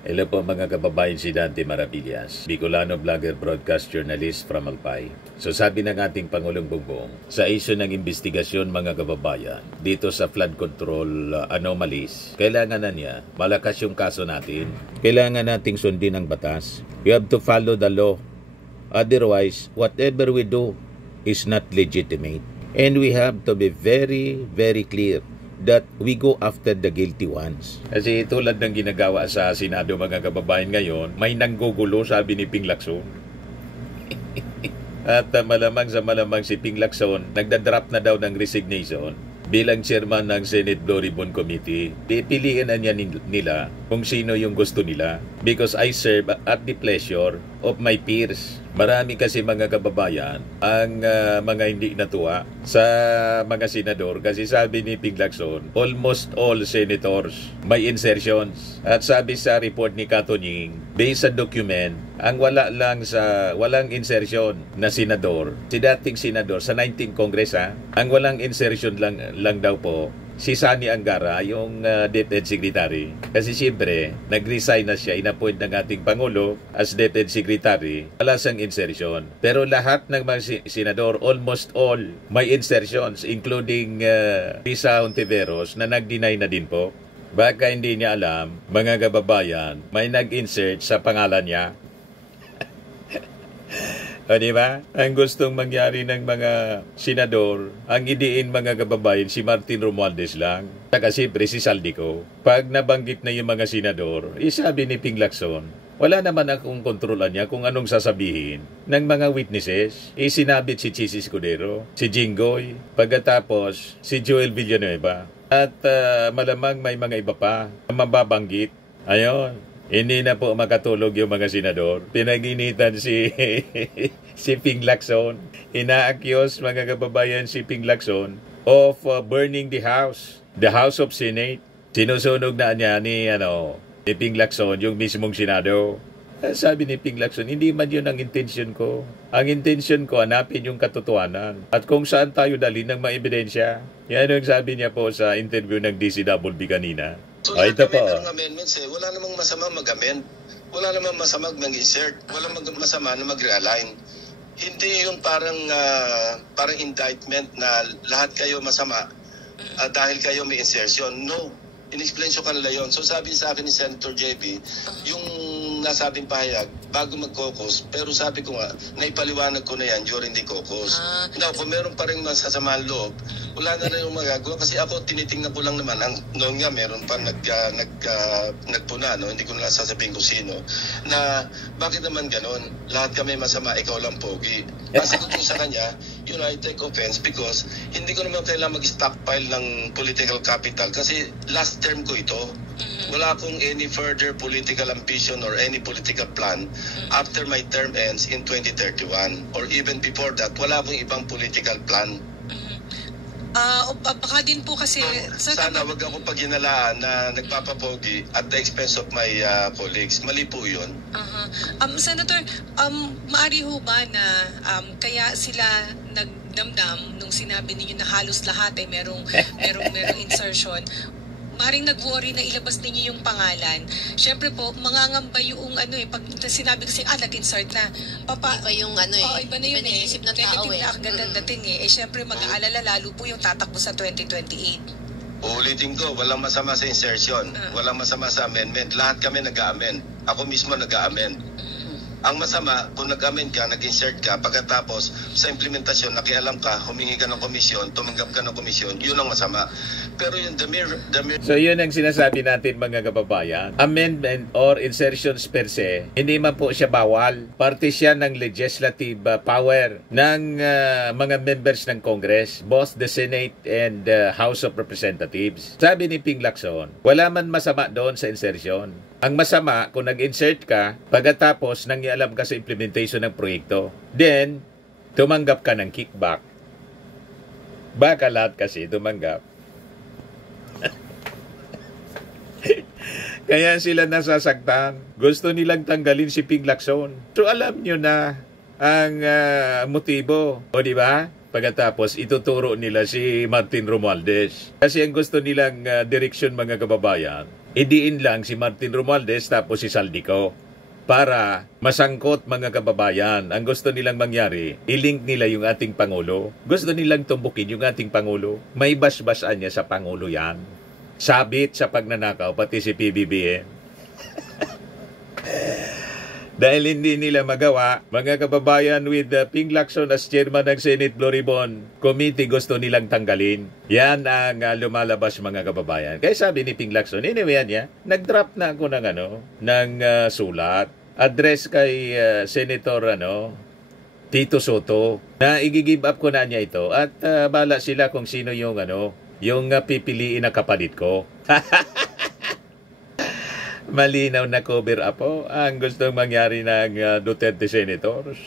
Hello po mga kababayan, si Dante Maravillas, Bicolano vlogger broadcast journalist from Albay. So sabi ng ating Pangulong Bongbong, sa issue ng investigasyon mga kababayan, dito sa flood control anomalies, kailangan na niya, malakas yung kaso natin. Kailangan nating sundin ang batas. We have to follow the law. Otherwise, whatever we do is not legitimate. And we have to be very, very clear that we go after the guilty ones. Kasi tulad ng ginagawa sa Senado mga kababayan ngayon, may nanggugulo, sabi ni Ping Lacson. At malamang sa malamang si Ping Lacson, nagda-drop na daw ng resignation bilang chairman ng Senate Blue Ribbon Committee. Pipiliin na niya nila kung sino yung gusto nila because I serve at the pleasure of my peers. Marami kasi mga kababayan ang mga hindi natuwa sa mga senador kasi sabi ni Ping Lacson, almost all senators may insertions. At sabi sa report ni Katunying, based sa document, ang walang insertion na senador, si dating senador sa 19th Congress ang walang insertion lang daw po si Sani Angara, yung DepEd Secretary. Kasi siyempre, nag-resign na siya, inappoint ng ating Pangulo as DepEd Secretary, wala siyang insertion. Pero lahat ng mga senador, almost all, may insertions, including Risa Hontiveros na nag-deny na din po. Baka hindi niya alam, mga kababayan, may nag-insert sa pangalan niya. O diba? Ang gustong mangyari ng mga senador, ang idiin mga kababayan, si Martin Romualdez lang. Saka siyempre si Saldico. Pag nabanggit na yung mga senador, isabi ni Ping Lacson, wala naman akong kontrolan niya kung anong sasabihin ng mga witnesses. Isinabit si Chis Escudero, si Jinggoy, pagkatapos si Joel Villanueva. At malamang may mga iba pa na mababanggit. Ayon. Hindi na po makatulog yung mga senador. Pinag-initan si Ping Lacson. Ina-accuse mga kababayan si Ping Lacson of burning the House of Senate. Sinusunog na niya ni Ping Lacson yung mismong Senado. Sabi ni Ping Lacson, hindi man yun ang intention ko. Ang intention ko, hanapin yung katotohanan. At kung saan tayo dalhin ng mga ebidensya. Yan ang sabi niya po sa interview ng DCWB kanina. So lahat kami merong amendments wala namang masama mag-amend. Wala namang masama mag-insert. Wala namang masama na mag-realign. Hindi yung parang indictment na lahat kayo masama dahil kayo may insertion. No. In-explain ko kanila yun. So sabi sa akin ni Senator JB, yung nasabing pahayag, bago mag-caucus, pero sabi ko nga, naipaliwanag ko na yan during the caucus. Now, kung meron pa rin masasamahan loob, wala na rin yung magagawa. Kasi ako, tinitingnan ko lang naman, noon nga meron pa nagpuna, hindi ko na sasabihin ko sino, na bakit naman ganon? Lahat kami masama, ikaw lang pogi. Kasi ko sa kanya, I take offense because hindi ko naman kailangan mag-stockpile ng political capital kasi last term ko ito. Wala akong any further political ambition or any political plan after my term ends in 2031 or even before that, wala akong ibang political plan. Baka din po kasi sana wag ako paghinalaan na nagpapapogi at the expense of my colleagues. Mali po yun. Senator, maari ho ba na kaya sila nagdamdam nung sinabi ninyo na halos lahat ay merong insertion? Maring nag-worry na ilabas ninyo yung pangalan. Siyempre po, mangangamba yung pag sinabi kasi, nag-insert na. Iba yung iba na yun isip ng tao negative na agad dating siyempre mag-aalala lalo po yung tatakbo sa 2028. Uulitin ko, walang masama sa insertion. Walang masama sa amendment. Lahat kami nag-amend. Ako mismo nag-amend. Ang masama, kung nag-amend ka, nag-insert ka, pagkatapos sa implementasyon, nakialam ka, humingi ka ng komisyon, tumanggap ka ng komisyon, yun ang masama. Pero yung the mere... So yun ang sinasabi natin mga kababayan. Amendment or insertions per se, hindi man po siya bawal. Parte siya ng legislative power ng mga members ng Congress, both the Senate and House of Representatives. Sabi ni Ping Lacson, wala man masama doon sa insertion. Ang masama, kung nag-insert ka, pagkatapos nangialam ka sa implementation ng proyekto, then, tumanggap ka ng kickback. Baka lahat kasi tumanggap. Kaya sila nasasaktan. Gusto nilang tanggalin si Ping Lacson. So alam nyo na ang motibo. O di ba? Pagkatapos, ituturo nila si Martin Romualdez. Kasi ang gusto nilang direksyon mga kababayan, Idiin lang si Martin Romualdez tapos si Saldico para masangkot mga kababayan. Ang gusto nilang mangyari, ilink nila yung ating Pangulo. Gusto nilang tumbukin yung ating Pangulo. May basbasan niya sa Pangulo yan. Sabit sa pagnanakaw, pati si PBBM. Dahil hindi nila magawa, mga kababayan, with Ping Lacson as chairman ng Senate Floribon Committee, gusto nilang tanggalin. Yan ang lumalabas, mga kababayan. Kaya sabi ni Ping Lacson, anyway niya, nag-drop na ako ng sulat, address kay Senator Tito Soto, na i-give up ko na niya ito at bala sila kung sino yung pipiliin na kapalit ko. Malinaw na cover up po ang gustong mangyari ng Duterte Senators.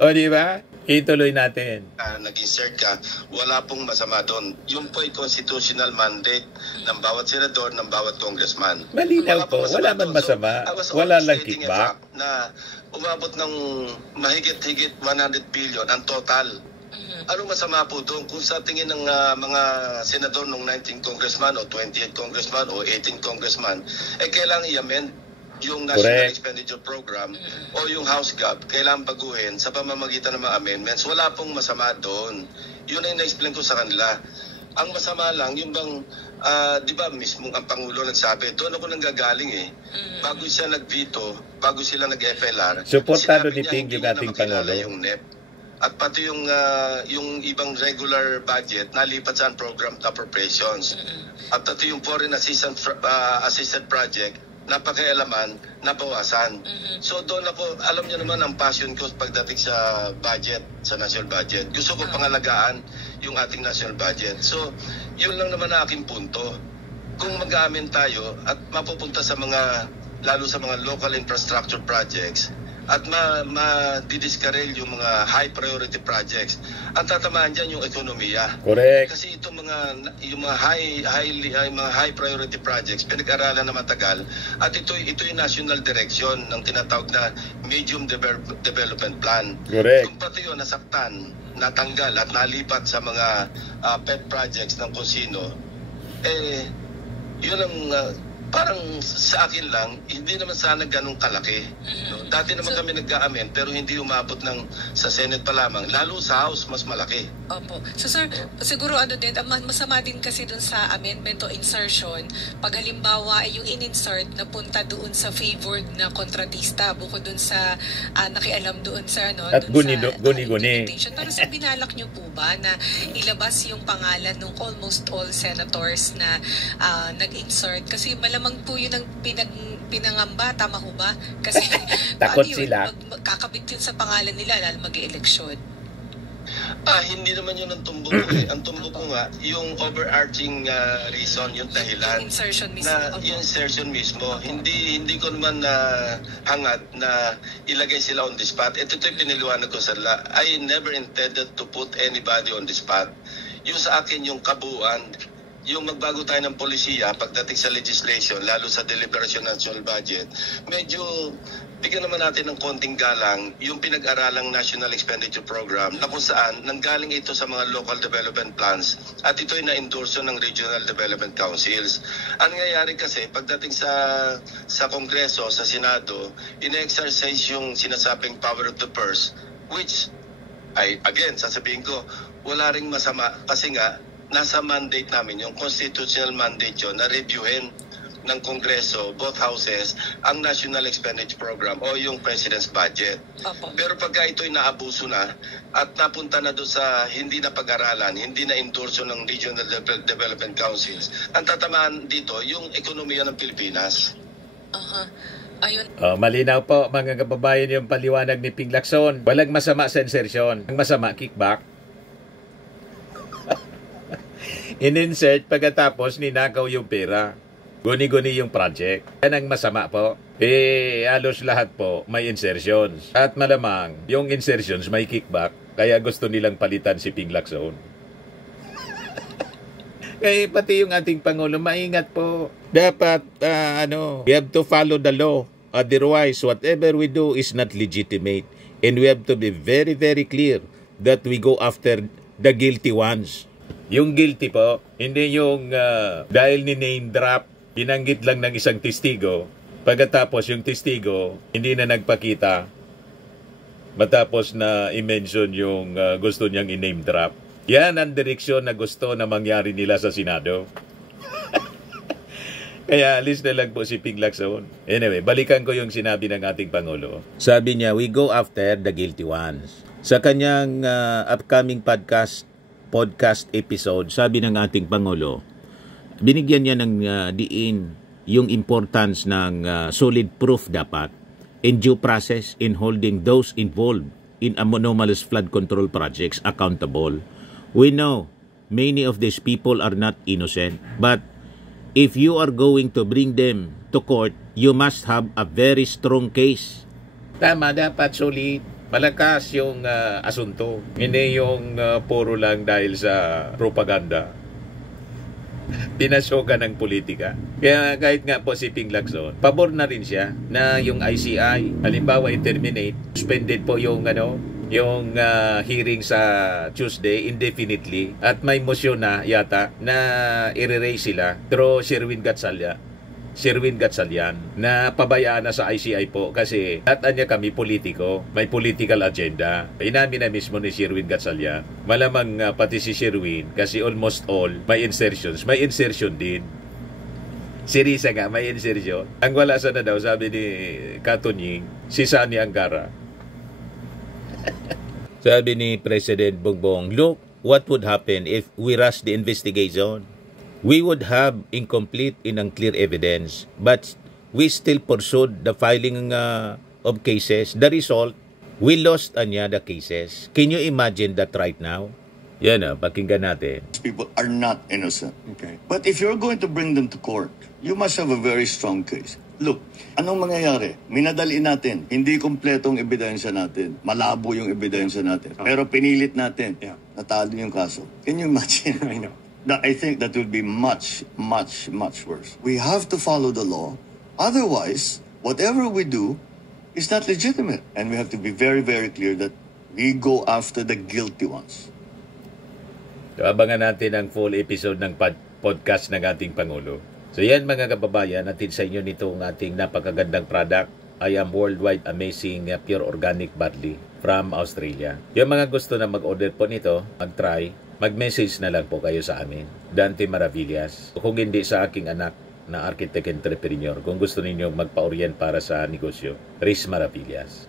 O diba? Ituloy natin. Nag-insert ka, wala pong masama doon. Yung po ay constitutional mandate ng bawat senador, ng bawat congressman. Malinaw po, wala man masama, wala lang kickback. Na umabot ng mahigit-higit 100 billion ang total. Ano masama po doon kung sa tingin ng mga senador ng 19 congressman o 28 congressman o 18 congressman, kailangan i-amend yung National Expenditure Program o yung House Gov, kailangan baguhin sa pamamagitan ng mga amendments. Wala pong masama doon. Yun ay na-explain ko sa kanila. Ang masama lang, yung bang, di ba mismo ang Pangulo nagsabi, doon ako nanggagaling bago siya nag-veto, bago sila nag-FLR, suportado ni Ping yung ating Pangulo. Yung NEP. At pati yung ibang regular budget nalipat sa unprogrammed appropriations. At pati yung foreign assisted project napakialaman, nabawasan. So doon ako, alam niyo naman ang passion ko pagdating sa budget, sa national budget. Gusto ko pangalagaan yung ating national budget. So yun lang naman ang aking punto. Kung mag-aamin tayo at mapupunta sa lalo sa mga local infrastructure projects, at ma-discourage yung mga high priority projects. Ang tatamaan diyan yung ekonomiya. Correct. Kasi itong yung mga high priority projects pinag-aralan na matagal at ito yung national direction ng tinatawag na medium development plan. Correct. Kung pati yun nasaktan, natanggal at nalipat sa mga pet projects ng kung sino, yun ang parang sa akin lang, hindi naman sana ganun kalaki. No? Dati naman kami nag-a-amend pero hindi umabot sa Senate pa lamang. Lalo sa House, mas malaki. Opo. So sir, siguro din, masama din kasi dun sa amendment o insertion, pag halimbawa yung in-insert na punta doon sa favored na kontratista, bukod dun sa nakialam doon sa at guni-guni. Pero sa binalak nyo po ba na ilabas yung pangalan ng almost all senators na nag-insert? Kasi malamang po yun ang pinangamba, tama ho ba? Kasi takot sila. Kakabit yun sa pangalan nila lalo mag-eleksyon. Hindi naman yun ang tumbok ko. Ang tumbok ko nga, yung overarching reason, yung dahilan. Yung insertion mismo. Yung insertion mismo. Hindi ko naman hangad na ilagay sila on the spot. Ito yung piniliwanag ko sa I never intended to put anybody on the spot. Yung sa akin, yung kabuuan, yung magbago tayo ng polisiya pagdating sa legislation, lalo sa deliberation ng national budget, medyo bigyan naman natin ng konting galang yung pinag-aralang National Expenditure Program na kung saan nanggaling ito sa mga local development plans at ito ay na-endorso ng Regional Development Councils. Ang nangyayari kasi pagdating sa Kongreso, sa Senado, ina-exercise yung sinasabing power of the purse, which, again, sasabihin ko, wala ring masama kasi nga, nasa mandate namin, yung constitutional mandate yun, na reviewin ng Kongreso, both houses, ang National Expenditure Program o yung President's Budget. Opo. Pero pagka ito'y naabuso na at napunta na doon sa hindi na pag-aralan, hindi na endorso ng Regional Development Councils, ang tatamaan dito, yung ekonomiya ng Pilipinas. Ayun. Malinaw po mga kababayan yung paliwanag ni Ping Lacson. Walang masama sa insertion. Ang masama, kickback. In-insert pagkatapos ninakaw yung pera. Guni-guni yung project. Yan ang masama po. Halos lahat po may insertions. At malamang, yung insertions may kickback. Kaya gusto nilang palitan si Ping Lacson. Kaya pati yung ating Pangulo, maingat po. Dapat, we have to follow the law. Otherwise, whatever we do is not legitimate. And we have to be very, very clear that we go after the guilty ones. Yung guilty po, hindi yung dahil ni name drop, binanggit lang ng isang testigo, pagkatapos yung testigo hindi na nagpakita, matapos na i-mention yung gusto niyang i-name drop. Yan ang direksyon na gusto na mangyari nila sa Senado. Kaya alis na lang po si Ping Lacson. Anyway, balikan ko yung sinabi ng ating Pangulo. Sabi niya, we go after the guilty ones. Sa kanyang upcoming podcast episode, sabi ng ating Pangulo, binigyan niya ng diin yung importance ng solid proof dapat in due process in holding those involved in anomalous flood control projects accountable. We know many of these people are not innocent, but if you are going to bring them to court, you must have a very strong case. Tama, dapat solid. Malakas yung asunto. Hindi yung puro lang dahil sa propaganda. Pinasokan ng politika. Kaya kahit nga po si Ping Lacson, pabor na rin siya na yung ICI, halimbawa i-terminate, suspended po yung hearing sa Tuesday indefinitely at may motion na yata na i-raise sila through Sherwin Gatchalian na pabayaan na sa ICI po kasi lahat niya kami politiko, may political agenda. Inamin na mismo ni Sherwin Gatchalian. Malamang pati si Sherwin kasi almost all may insertions. May insertion din. Si Risa nga may insertion. Ang wala sa na daw sabi ni Katunying, si Sani Angara. Sabi ni President Bongbong, look what would happen if we rush the investigation. We would have incomplete and unclear evidence, but we still pursued the filing of cases. The result, we lost the cases. Can you imagine that right now? Yan pakinggan natin. People are not innocent. Okay. But if you're going to bring them to court, you must have a very strong case. Look, anong mangyayari? Minadali natin. Hindi kompletong ebidensya natin. Malabo yung ebidensya natin. Pero pinilit natin. Natalo yung kaso. Can you imagine? I know. I think that will be much, much, much worse. We have to follow the law. Otherwise, whatever we do is not legitimate. And we have to be very, very clear that we go after the guilty ones. So, abangan natin ang full episode ng podcast ng ating Pangulo. So yan mga kababayan, natin sa inyo nitong ating napakagandang product. I am worldwide amazing pure organic barley from Australia. Yung mga gusto na mag-order po nito, mag-try, mag-message na lang po kayo sa amin. Dante Maravillas. Kung hindi sa aking anak na architect entrepreneur, kung gusto ninyo magpa-orient para sa negosyo, Riz Maravillas.